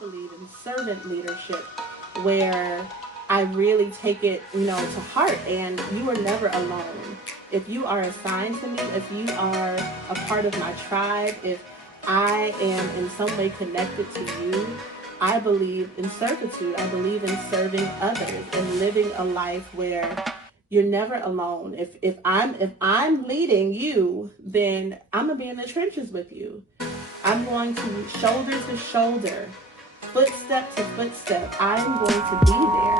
believe in servant leadership where I really take it, to heart. And you are never alone. If you are assigned to me, if you are a part of my tribe, if I am in some way connected to you, I believe in servitude. I believe in serving others and living a life where you're never alone. If I'm leading you, then I'm gonna be in the trenches with you. I'm going to shoulder to shoulder, footstep to footstep. I'm going to be there.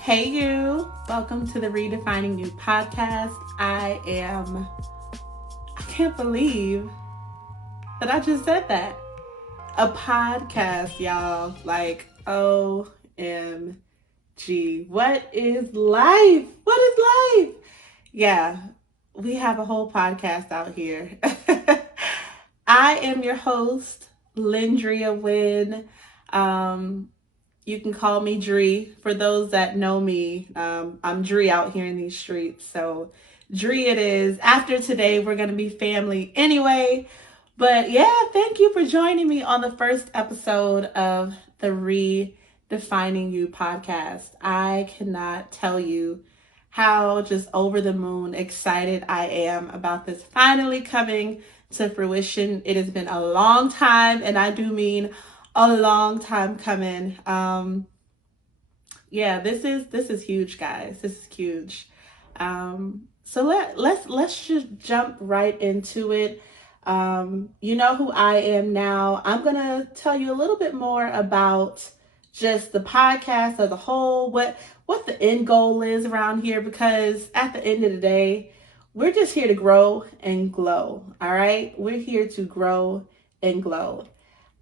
Hey, you. Welcome to the Redefining You podcast. I can't believe that I just said that. A podcast, y'all. Like, OMG. What is life? What is life? Yeah, we have a whole podcast out here. I am your host, Lyndria Wynn. You can call me Dree. For those that know me, I'm Dree out here in these streets. So Dree it is. After today, we're going to be family anyway. But yeah, thank you for joining me on the first episode of the Redefining You podcast. I cannot tell you how just over the moon excited I am about this finally coming to fruition. It has been a long time, and I do mean a long time coming. Yeah, this is huge, guys. This is huge. So let's just jump right into it. You know who I am now. I'm gonna tell you a little bit more about just the podcast as a whole, what the end goal is around here, because at the end of the day, we're just here to grow and glow. All right, we're here to grow and glow.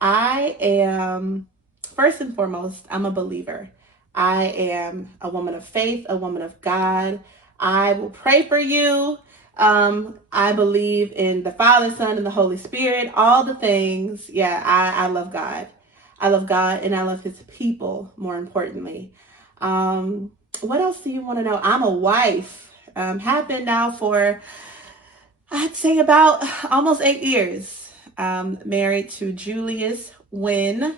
I am, first and foremost, I'm a believer. I am a woman of faith, a woman of God. I will pray for you. I believe in the Father, Son, and the Holy Spirit, all the things. Yeah, I love God. I love God, and I love his people, more importantly. What else do you want to know? I'm a wife. Have been now for, I'd say, about almost 8 years. Married to Julius Wynn.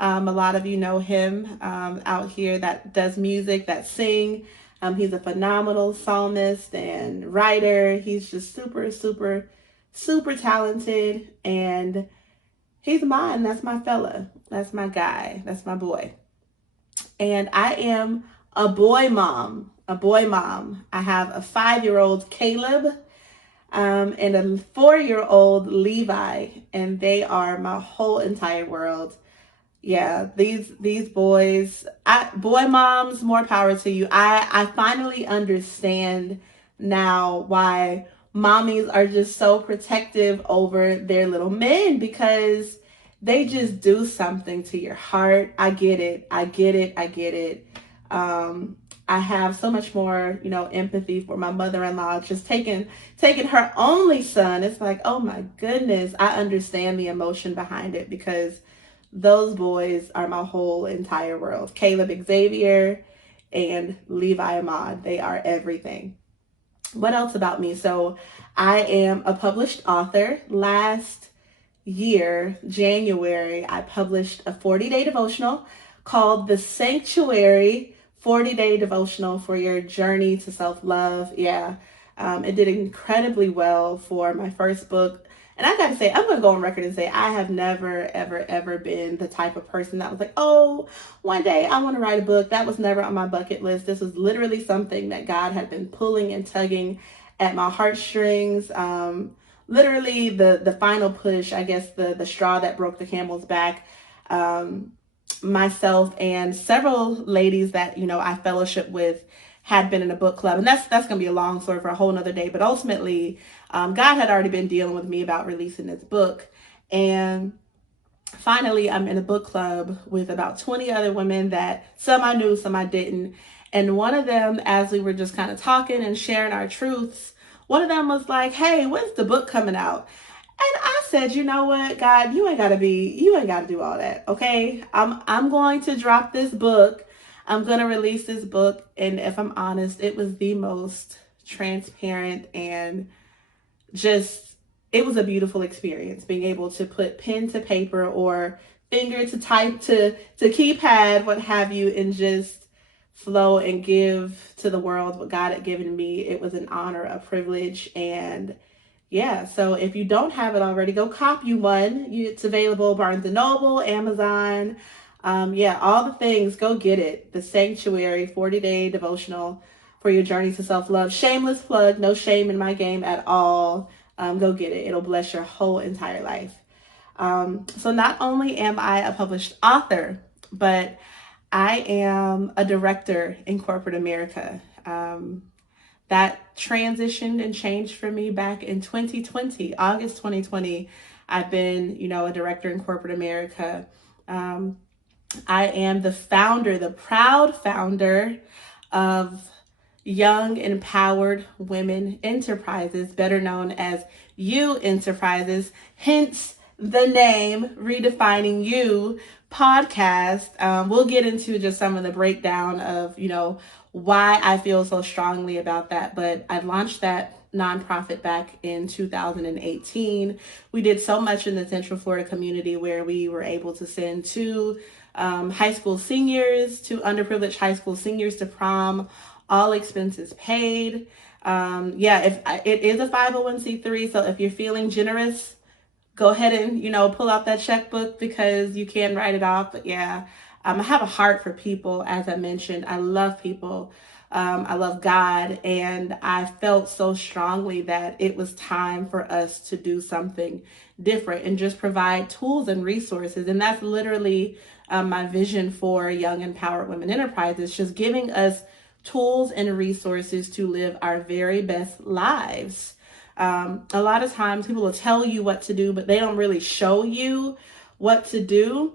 A lot of you know him out here that does music, that sing. He's a phenomenal psalmist and writer. He's just super, super, super talented. And he's mine. That's my fella. That's my guy. That's my boy. And I am a boy mom. A boy mom. I have a 5-year-old Caleb and a 4-year-old Levi, and they are my whole entire world. Yeah, these boys, boy moms, more power to you. I finally understand now why mommies are just so protective over their little men, because they just do something to your heart. I get it. I get it. I get it. I have so much more, empathy for my mother-in-law, just taking her only son. It's like, oh my goodness, I understand the emotion behind it, because those boys are my whole entire world. Caleb Xavier and Levi Ahmad, they are everything. What else about me? So I am a published author. Last year, January, I published a 40-day devotional called The Sanctuary 40-Day Devotional for Your Journey to Self-Love. Yeah, it did incredibly well for my first book. And I got to say, I'm going to go on record and say I have never, ever, ever been the type of person that was like, oh, one day I want to write a book. That was never on my bucket list. This was literally something that God had been pulling and tugging at my heartstrings. Literally the final push, I guess the straw that broke the camel's back. Myself and several ladies that, I fellowship with had been in a book club. And that's going to be a long story for a whole nother day. But ultimately, God had already been dealing with me about releasing this book. And finally, I'm in a book club with about 20 other women that some I knew, some I didn't. And one of them, as we were just kind of talking and sharing our truths, one of them was like, hey, when's the book coming out? And I said, you know what, God, you ain't got to do all that. Okay. I'm going to drop this book. I'm going to release this book. And if I'm honest, it was the most transparent, and just, it was a beautiful experience being able to put pen to paper or finger to type to keypad, what have you, and just flow and give to the world what God had given me. It was an honor, a privilege, and yeah. So if you don't have it already, go cop you one. It's available Barnes and Noble, Amazon, yeah, all the things. Go get it. The Sanctuary 40-day devotional for your journey to self-love. Shameless plug, no shame in my game at all. Go get it. It'll bless your whole entire life. So not only am I a published author, but I am a director in corporate America. That transitioned and changed for me back in 2020, August 2020. I've been, a director in corporate America. I am the founder, the proud founder of Young Empowered Women Enterprises, better known as YEW Enterprises, hence the name Redefining YEW podcast. We'll get into just some of the breakdown of, why I feel so strongly about that. But I launched that nonprofit back in 2018. We did so much in the Central Florida community where we were able to send two high school seniors, two underprivileged high school seniors to prom, all expenses paid. If it is a 501c3, so if you're feeling generous, go ahead and, pull out that checkbook because you can write it off. But yeah, I have a heart for people. As I mentioned, I love people. I love God. And I felt so strongly that it was time for us to do something different and just provide tools and resources. And that's literally my vision for Young Empowered Women Enterprises, just giving us tools and resources to live our very best lives. A lot of times people will tell you what to do, but they don't really show you what to do.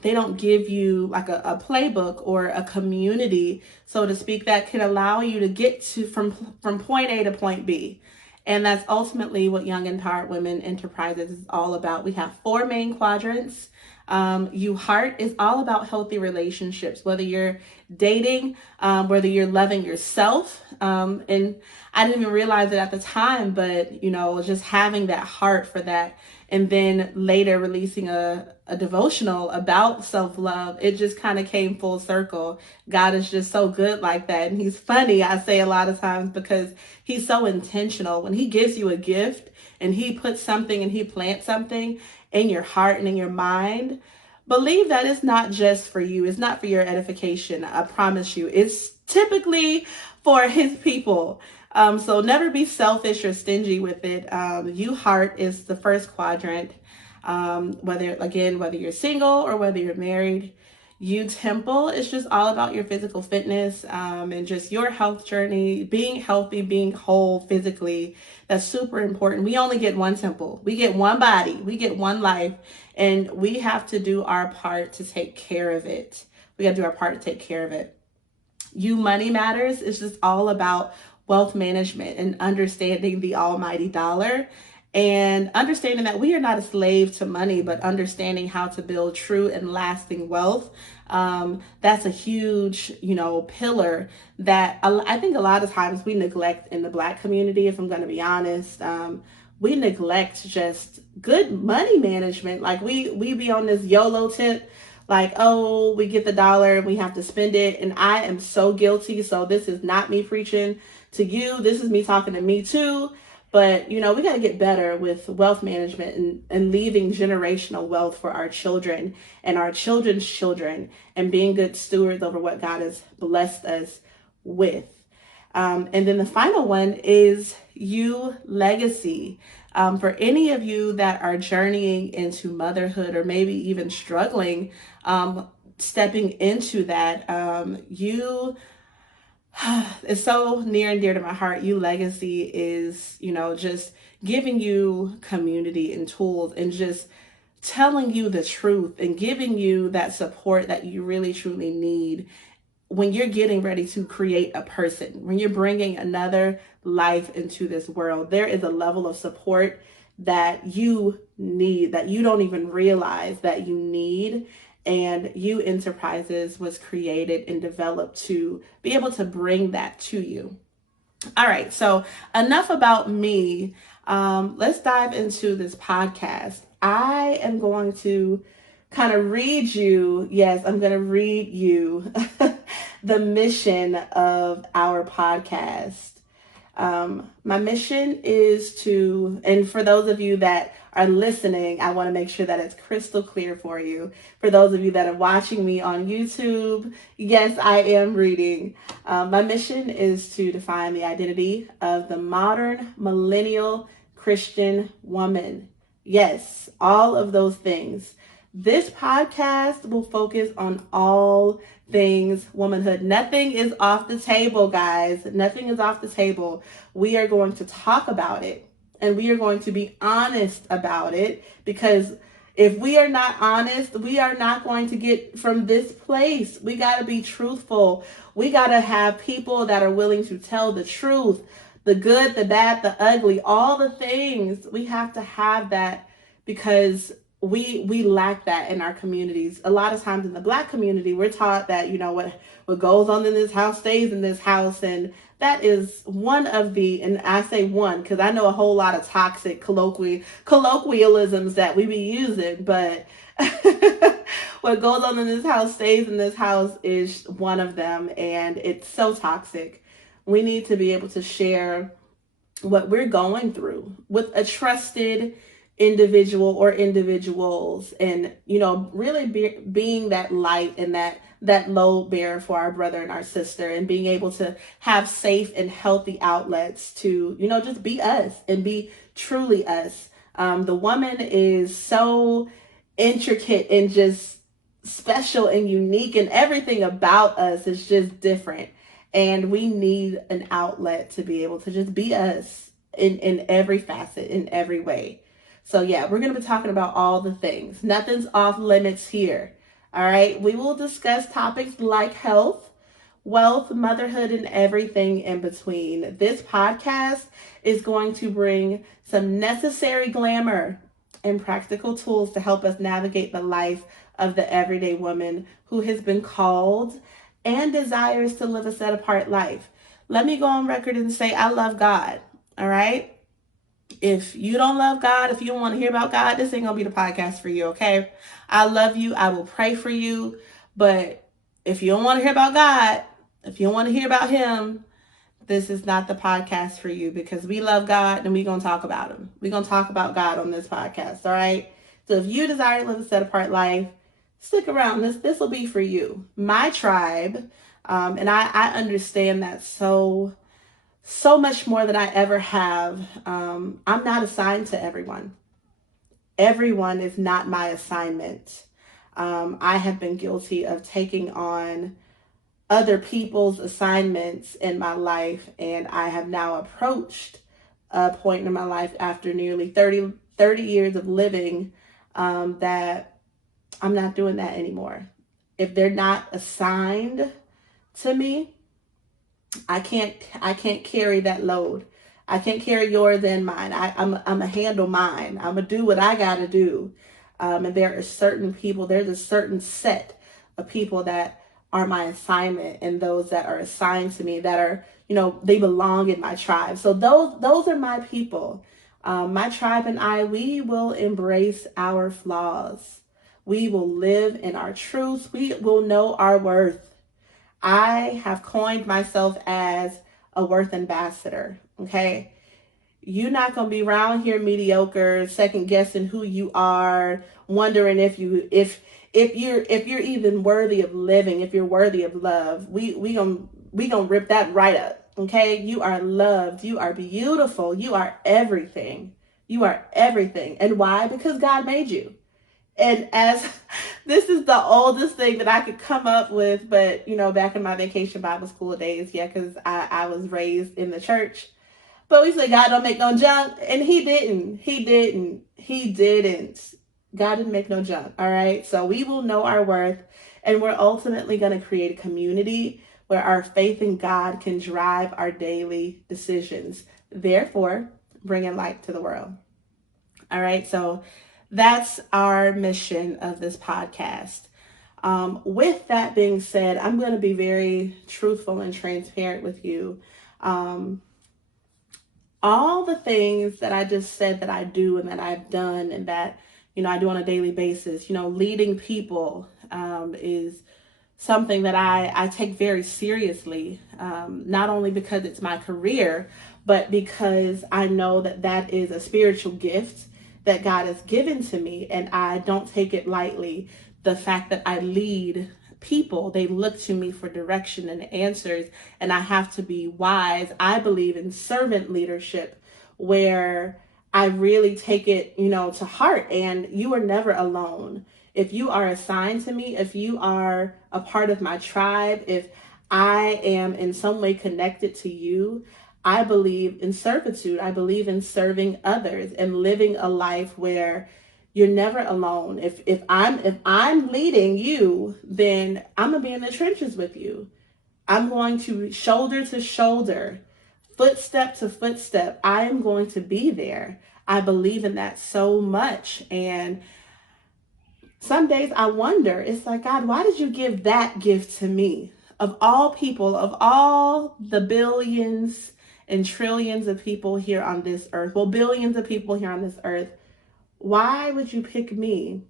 They don't give you like a playbook or a community, so to speak, that can allow you to get to from point A to point B. And that's ultimately what Young Empowered Women Enterprises is all about. We have 4 main quadrants. You Heart is all about healthy relationships, whether you're dating, whether you're loving yourself. And I didn't even realize it at the time, but, just having that heart for that. And then later releasing a devotional about self-love, it just kind of came full circle. God is just so good like that. And he's funny, I say a lot of times, because he's so intentional. When he gives you a gift and he puts something and he plants something in your heart and in your mind, believe that it's not just for you. It's not for your edification. I promise you. It's typically for his people. So never be selfish or stingy with it. You Heart is the first quadrant. Whether you're single or whether you're married. You Temple is just all about your physical fitness, and just your health journey, being healthy, being whole physically. That's super important. We only get one temple. We get one body. We get one life, and we have to do our part to take care of it. We got to do our part to take care of it. You Money Matters is just all about wealth management and understanding the almighty dollar, and understanding that we are not a slave to money, but understanding how to build true and lasting wealth. That's a huge, pillar that I think a lot of times we neglect in the Black community, if I'm going to be honest. We neglect just good money management. Like we be on this YOLO tip, like, oh, we get the dollar and we have to spend it. And I am so guilty. So this is not me preaching to you. This is me talking to me too. But, we got to get better with wealth management and leaving generational wealth for our children and our children's children, and being good stewards over what God has blessed us with. And then the final one is You Legacy. For any of you that are journeying into motherhood or maybe even struggling, stepping into that, you it's so near and dear to my heart. You Legacy is, just giving you community and tools and just telling you the truth and giving you that support that you really truly need when you're getting ready to create a person, when you're bringing another life into this world. There is a level of support that you need, that you don't even realize that you need. And YEW Enterprises was created and developed to be able to bring that to you. All right, so enough about me. Let's dive into this podcast. I am going to kind of read you, yes, I'm going to read you the mission of our podcast. My mission is to, and for those of you that are listening, I want to make sure that it's crystal clear for you. For those of you that are watching me on YouTube, yes, I am reading. My mission is to define the identity of the modern millennial Christian woman. Yes, all of those things. This podcast will focus on all things womanhood. Nothing is off the table, guys. Nothing is off the table. We are going to talk about it and we are going to be honest about it, because if we are not honest, we are not going to get from this place. We got to be truthful. We got to have people that are willing to tell the truth, the good, the bad, the ugly, all the things. We have to have that, because we lack that in our communities. A lot of times in the Black community, we're taught that, you know, what goes on in this house stays in this house. And that is one of the, and I say one because I know a whole lot of toxic colloquialisms that we be using, but what goes on in this house stays in this house is one of them, and it's so toxic. We need to be able to share what we're going through with a trusted individual or individuals, and you know, really being that light and that load bearer for our brother and our sister, and being able to have safe and healthy outlets to, you know, just be us and be truly us. The woman is so intricate and just special and unique, and everything about us is just different, and we need an outlet to be able to just be us in every facet, in every way. So yeah, we're going to be talking about all the things. Nothing's off limits here. All right. We will discuss topics like health, wealth, motherhood, and everything in between. This podcast is going to bring some necessary glamour and practical tools to help us navigate the life of the everyday woman who has been called and desires to live a set apart life. Let me go on record and say I love God. All right. If you don't love God, if you don't want to hear about God, this ain't gonna be the podcast for you, okay? I love you. I will pray for you. But if you don't want to hear about God, if you don't want to hear about Him, this is not the podcast for you, because we love God and we're gonna talk about Him. We're gonna talk about God on this podcast, all right? So if you desire to live a set apart life, stick around. This will be for you. My tribe, and I understand that so much more than I ever have. I'm not assigned to everyone. Everyone is not my assignment. I have been guilty of taking on other people's assignments in my life, and I have now approached a point in my life after nearly 30 years of living, that I'm not doing that anymore. If they're not assigned to me, I can't carry that load. I can't carry yours and mine. I'm a handle mine. I'm gonna do what I gotta do. And there are certain people. There's a certain set of people that are my assignment, and those that are assigned to me that are, you know, they belong in my tribe. So those are my people. My tribe and I, we will embrace our flaws. We will live in our truth. We will know our worth. I have coined myself as a worth ambassador. Okay. You're not going to be around here mediocre, second guessing who you are, wondering if you're even worthy of living, if you're worthy of love. We gonna rip that right up. Okay. You are loved. You are beautiful. You are everything. You are everything. And why? Because God made you. And as this is the oldest thing that I could come up with, but you know, back in my vacation Bible school days, yeah, because I was raised in the church. But we say God don't make no junk, and He didn't. He didn't. He didn't. God didn't make no junk. All right. So we will know our worth, and we're ultimately going to create a community where our faith in God can drive our daily decisions. Therefore, bringing light to the world. All right. So that's our mission of this podcast. With that being said, I'm going to be very truthful and transparent with you. all the things that I just said that I do and that I've done and that, I do on a daily basis, leading people is something that I take very seriously, not only because it's my career, but because I know that that is a spiritual gift that God has given to me, and I don't take it lightly. The fact that I lead people, they look to me for direction and answers, and I have to be wise. I believe in servant leadership, where I really take it, to heart, and you are never alone. If you are assigned to me, if you are a part of my tribe, if I am in some way connected to you, I believe in servitude. I believe in serving others and living a life where you're never alone. If I'm leading you, then I'm gonna be in the trenches with you. I'm going to shoulder, footstep to footstep. I am going to be there. I believe in that so much. And some days I wonder, it's like, God, why did you give that gift to me? Of all people, of all the billions and trillions of people here on this earth, well, billions of people here on this earth, why would you pick me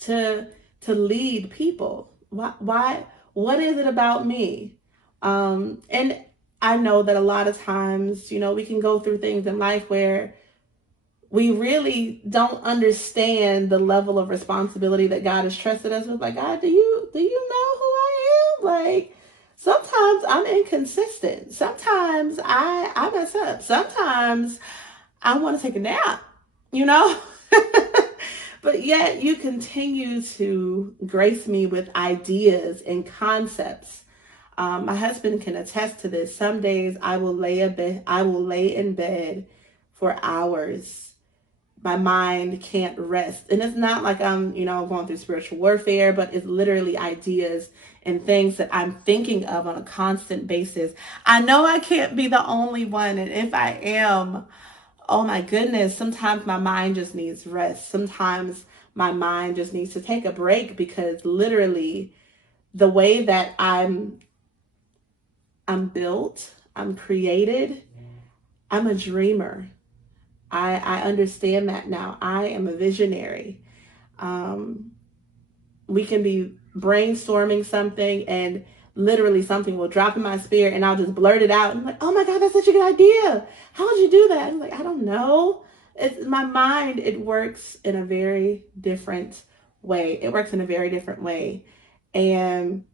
to lead people? Why what is it about me? And I know that a lot of times, we can go through things in life where we really don't understand the level of responsibility that God has trusted us with. Like, God, do you know who I am? Like, sometimes I'm inconsistent. Sometimes I mess up. Sometimes I want to take a nap, you know? But yet you continue to grace me with ideas and concepts. My husband can attest to this. Some days I will lay in bed for hours. My mind can't rest. And it's not like I'm, going through spiritual warfare, but it's literally ideas and things that I'm thinking of on a constant basis. I know I can't be the only one. And if I am, oh my goodness, sometimes my mind just needs rest. Sometimes my mind just needs to take a break, because literally the way that I'm built, I'm created, I'm a dreamer. I understand that now. I am a visionary. Um, we can be brainstorming something, and literally something will drop in my spirit, and I'll just blurt it out. And I'm like, oh my God, that's such a good idea. How would you do that? I'm like, I don't know. It's my mind. It works in a very different way. It works in a very different way. And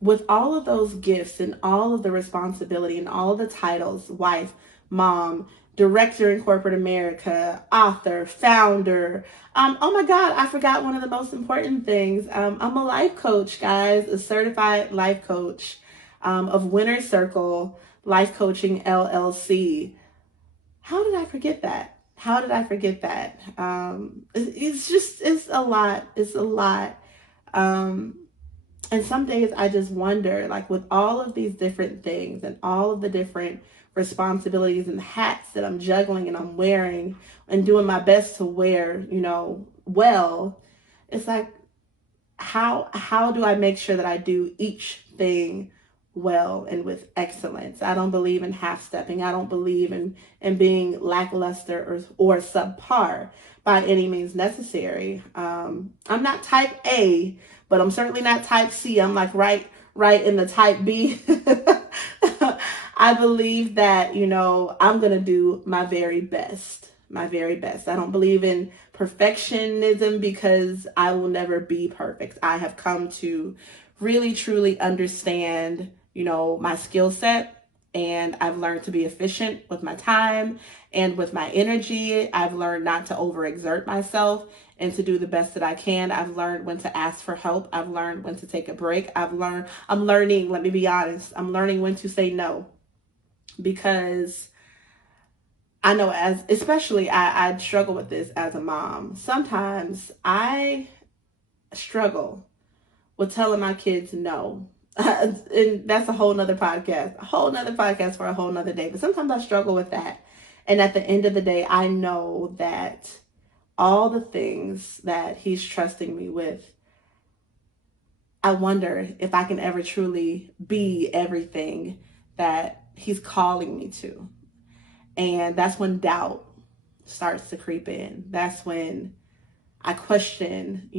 with all of those gifts and all of the responsibility and all the titles, wife, mom, director in corporate America, author, founder. Oh my God, I forgot one of the most important things. I'm a life coach, guys, a certified life coach of Winner Circle Life Coaching LLC. How did I forget that? How did I forget that? It's a lot. It's a lot. Um, and some days I just wonder, like, with all of these different things and all of the different responsibilities and hats that I'm juggling and I'm wearing and doing my best to wear, well, it's like, how do I make sure that I do each thing well and with excellence? I don't believe in half stepping. I don't believe in being lackluster or subpar by any means necessary. I'm not type A, but I'm certainly not type C. I'm like right in the type B. I believe that, I'm going to do my very best. My very best. I don't believe in perfectionism, because I will never be perfect. I have come to really, truly understand, my skill set, and I've learned to be efficient with my time and with my energy. I've learned not to overexert myself and to do the best that I can. I've learned when to ask for help. I've learned when to take a break. I'm learning, let me be honest, I'm learning when to say no, because I know, especially I struggle with this as a mom. Sometimes I struggle with telling my kids no. And that's a whole nother podcast for a whole nother day. But sometimes I struggle with that. And at the end of the day, I know that all the things that he's trusting me with, I wonder if I can ever truly be everything that he's calling me to. And that's when doubt starts to creep in. That's when I question,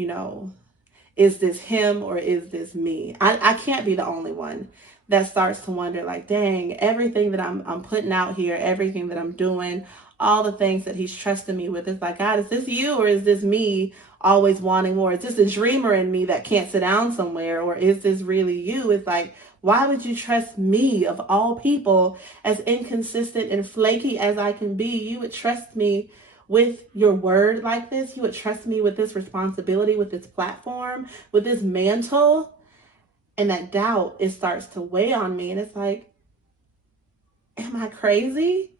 is this him or is this me? I can't be the only one that starts to wonder, like, dang, everything that I'm putting out here, everything that I'm doing, all the things that he's trusting me with, it's like, God, is this you or is this me always wanting more? Is this a dreamer in me that can't sit down somewhere, or is this really you? It's like, why would you trust me of all people, as inconsistent and flaky as I can be? You would trust me with your word like this? You would trust me with this responsibility, with this platform, with this mantle? And that doubt, it starts to weigh on me. And it's like, am I crazy?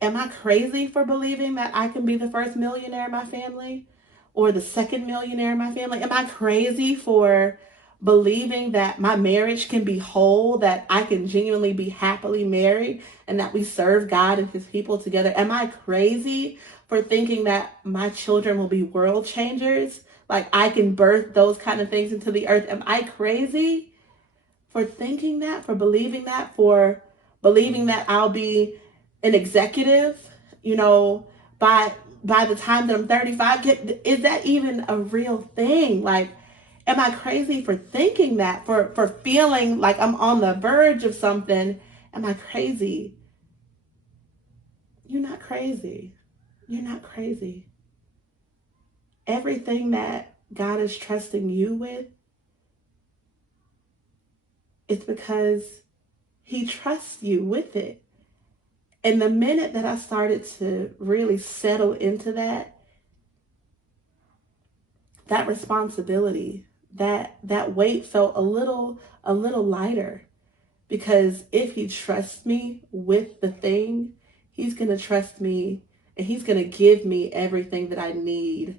Am I crazy for believing that I can be the first millionaire in my family or the second millionaire in my family? Am I crazy for believing that my marriage can be whole, that I can genuinely be happily married, and that we serve God and his people together? Am I crazy for thinking that my children will be world changers? Like, I can birth those kind of things into the earth. Am I crazy for thinking that, for believing that, for believing that I'll be an executive, you know, by by the time that I'm 35? Is that even a real thing? Like, am I crazy for thinking that, for feeling like I'm on the verge of something? Am I crazy? You're not crazy. You're not crazy. Everything that God is trusting you with, it's because he trusts you with it. And the minute that I started to really settle into that responsibility, that weight felt a little lighter. Because if he trusts me with the thing, he's going to trust me, and he's going to give me everything that I need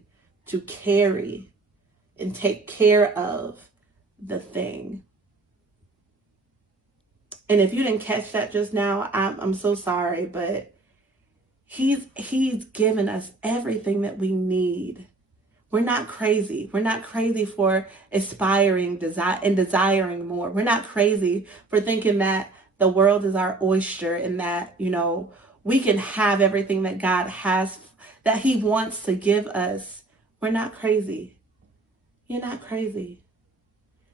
to carry and take care of the thing. And if you didn't catch that just now, I'm so sorry, but he's given us everything that we need. We're not crazy. We're not crazy for aspiring and desiring more. We're not crazy for thinking that the world is our oyster, and that, we can have everything that God has, that he wants to give us. We're not crazy. You're not crazy.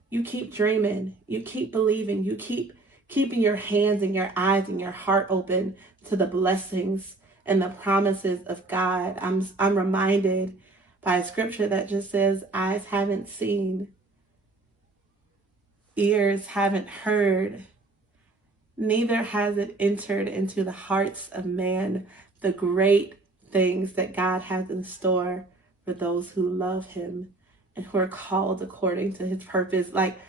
You keep dreaming. You keep believing. You keep keeping your hands and your eyes and your heart open to the blessings and the promises of God. I'm reminded by a scripture that just says, eyes haven't seen, ears haven't heard, neither has it entered into the hearts of man the great things that God has in store for those who love him and who are called according to his purpose. Like,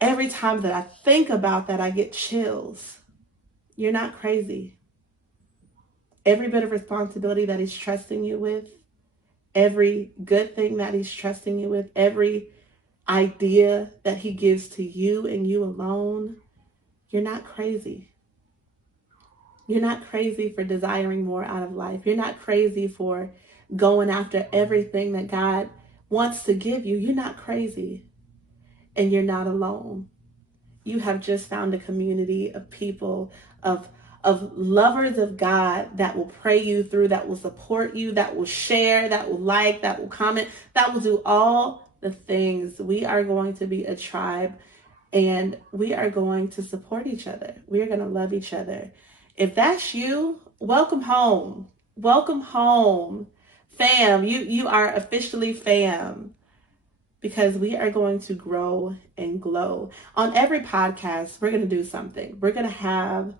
every time that I think about that, I get chills. You're not crazy. Every bit of responsibility that he's trusting you with, every good thing that he's trusting you with, every idea that he gives to you and you alone, you're not crazy. You're not crazy for desiring more out of life. You're not crazy for going after everything that God wants to give you. You're not crazy. And you're not alone. You have just found a community of people, of lovers of God, that will pray you through, that will support you, that will share, that will like, that will comment, that will do all the things. We are going to be a tribe, and we are going to support each other. We are going to love each other. If that's you, welcome home. Welcome home. Fam, you are officially fam, because we are going to grow and glow. On every podcast, we're going to do something. We're going to have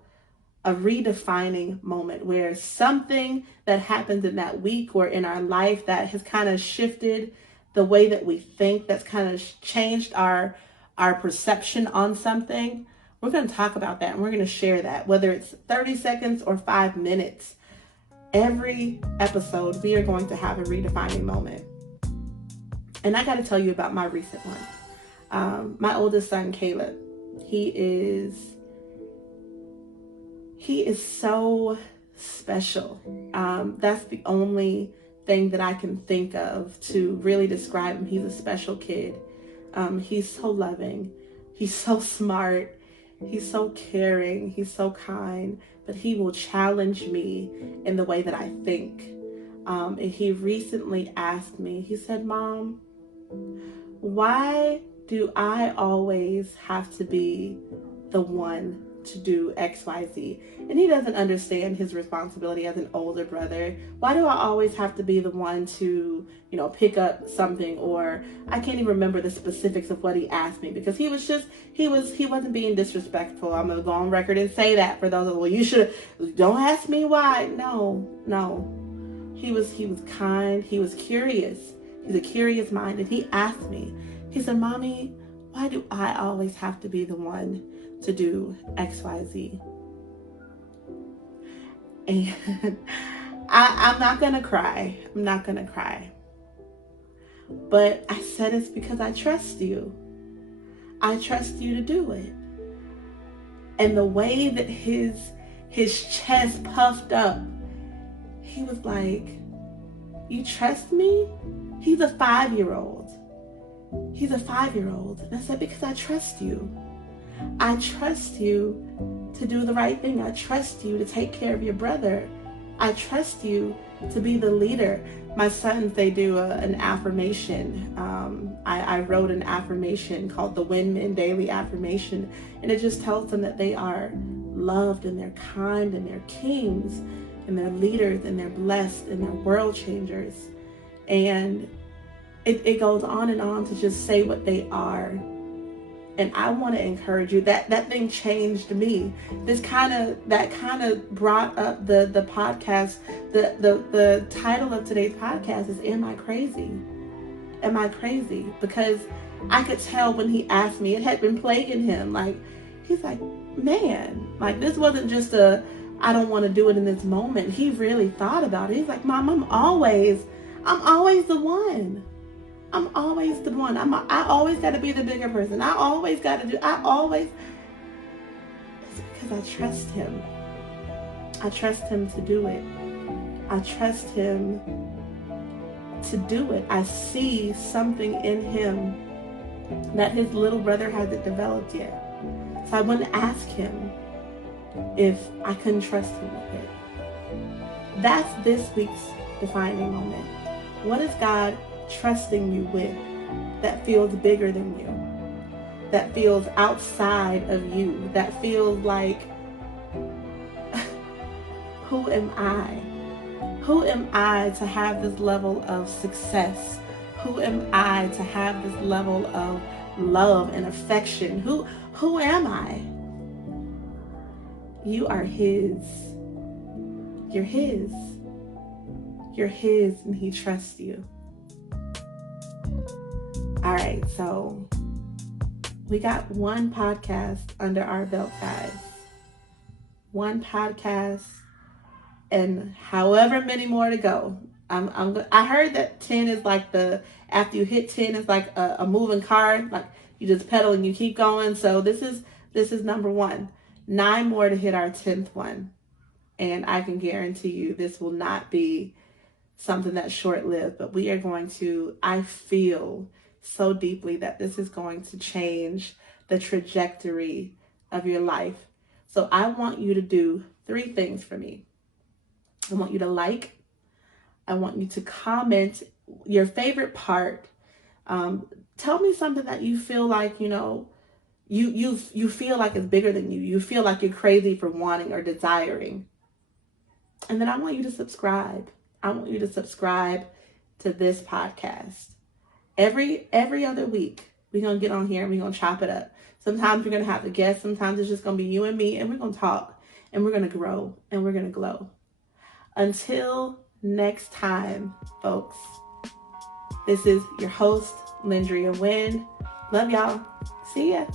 a redefining moment, where something that happens in that week or in our life that has kind of shifted the way that we think, that's kind of changed our perception on something. We're going to talk about that, and we're going to share that, whether it's 30 seconds or 5 minutes. Every episode, we are going to have a redefining moment. And I got to tell you about my recent one. My oldest son, Caleb, he is so special. That's the only thing that I can think of to really describe him. He's a special kid. He's so loving. He's so smart. He's so caring. He's so kind, but he will challenge me in the way that I think. And he recently asked me, he said, Mom, why do I always have to be the one to do XYZ? And he doesn't understand his responsibility as an older brother. Why do I always have to be the one to, pick up something? Or I can't even remember the specifics of what he asked me, because he wasn't being disrespectful. I'm gonna go on record and say that for those of, well, don't ask me why. No. He was kind, he was curious. He's a curious mind, and he asked me, he said, Mommy, why do I always have to be the one to do XYZ? And I'm not gonna cry. I'm not gonna cry. But I said it's because I trust you. I trust you to do it. And the way that his chest puffed up, he was like, you trust me? He's a 5-year-old. He's a 5-year-old. And I said, because I trust you. I trust you to do the right thing. I trust you to take care of your brother. I trust you to be the leader. My sons, they do an affirmation. I wrote an affirmation called the Wynn Men Daily Affirmation. And it just tells them that they are loved, and they're kind, and they're kings, and they're leaders, and they're blessed, and they're world changers. And it goes on and on to just say what they are. And I want to encourage you. That thing changed me. That kind of brought up the podcast. The title of today's podcast is Am I Crazy? Am I crazy? Because I could tell when he asked me, it had been plaguing him. Like, he's like, man, like this wasn't just I don't want to do it in this moment. He really thought about it. He's like, Mom, I'm always the one. I'm always the one. I always got to be the bigger person. It's because I trust him. I trust him to do it. I trust him to do it. I see something in him that his little brother hasn't developed yet. So I wouldn't ask him if I couldn't trust him with it. That's this week's defining moment. What is God trusting you with that feels bigger than you, that feels outside of you, that feels like, who am I? Who am I to have this level of success? Who am I to have this level of love and affection? Who am I? You are his. You're his. You're his, and he trusts you. All right, so we got one podcast under our belt, guys. One podcast, and however many more to go. I heard that 10 is like after you hit 10 is like a moving car, like you just pedal and you keep going. So this is number 1. 9 more to hit our 10th one, and I can guarantee you this will not be something that's short-lived. But we are going to. I feel so deeply that this is going to change the trajectory of your life. So I want you to do 3 things for me. I want you to like. I want you to comment your favorite part. Tell me something that you feel like, you feel like it's bigger than you. You feel like you're crazy for wanting or desiring. And then I want you to subscribe. I want you to subscribe to this podcast. Every other week, we're going to get on here and we're going to chop it up. Sometimes we're going to have a guest. Sometimes it's just going to be you and me, and we're going to talk, and we're going to grow, and we're going to glow. Until next time, folks, this is your host, Lyndria Wynn. Love y'all. See ya.